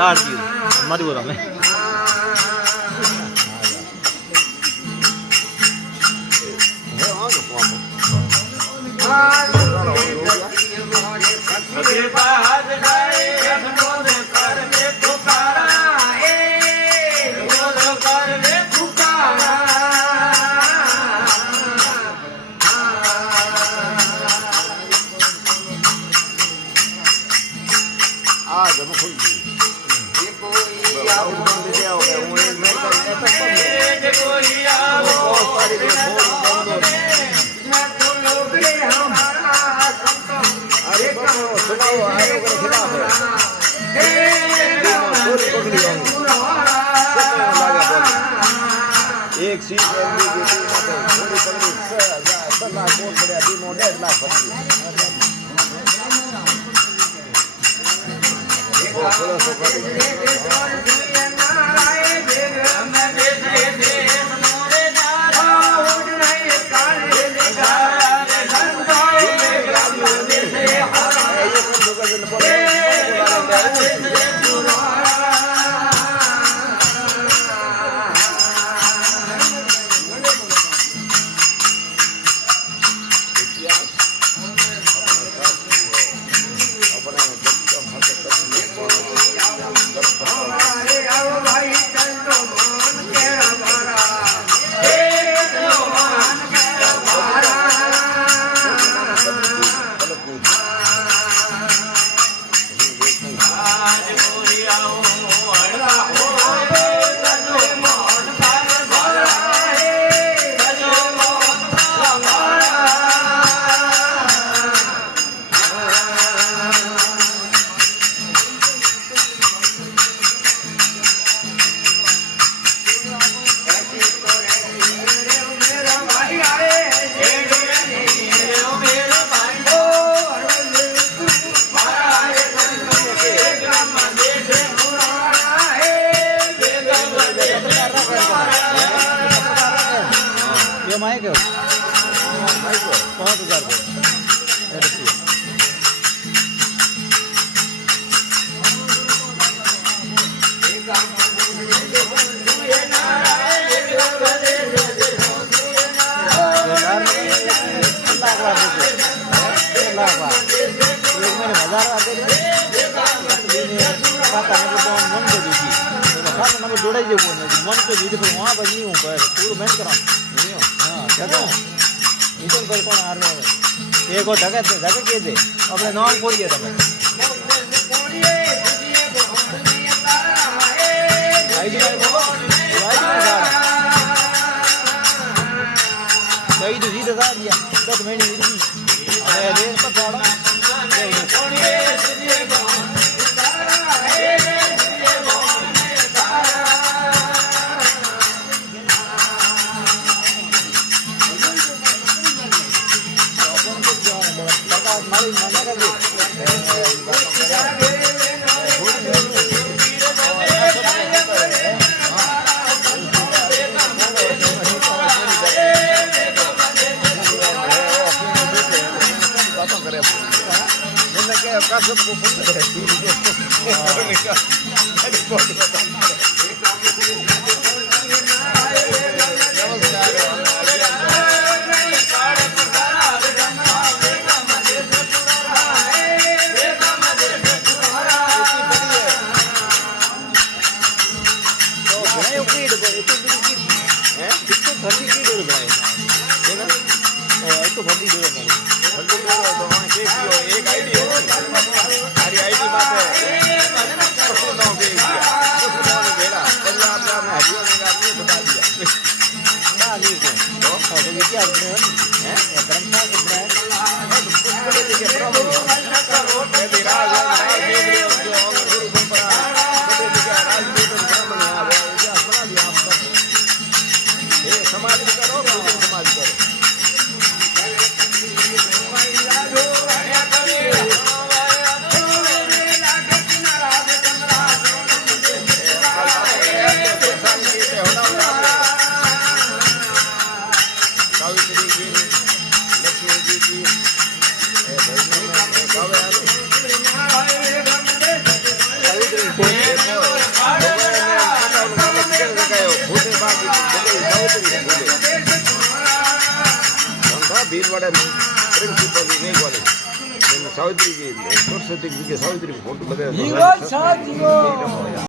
કાઢ દીધું મારી બોલો મેં एक सीट माइक है 5000 जोड़ाई जो मन तो जीत पर वहाँ पर नहीं हूँ पूरा बैंड करा हाँ क्या निकल कर कौन हार में एक और ढका के दे अपने नाम खोलिए तब कई तो जीत दिया 10 महीने अरे देश पर जाड़ा एक आईडी है, हमारी आईडी बात है। સાવિત્રી સરસ્વતી સાવિત્રી ફોટો બધા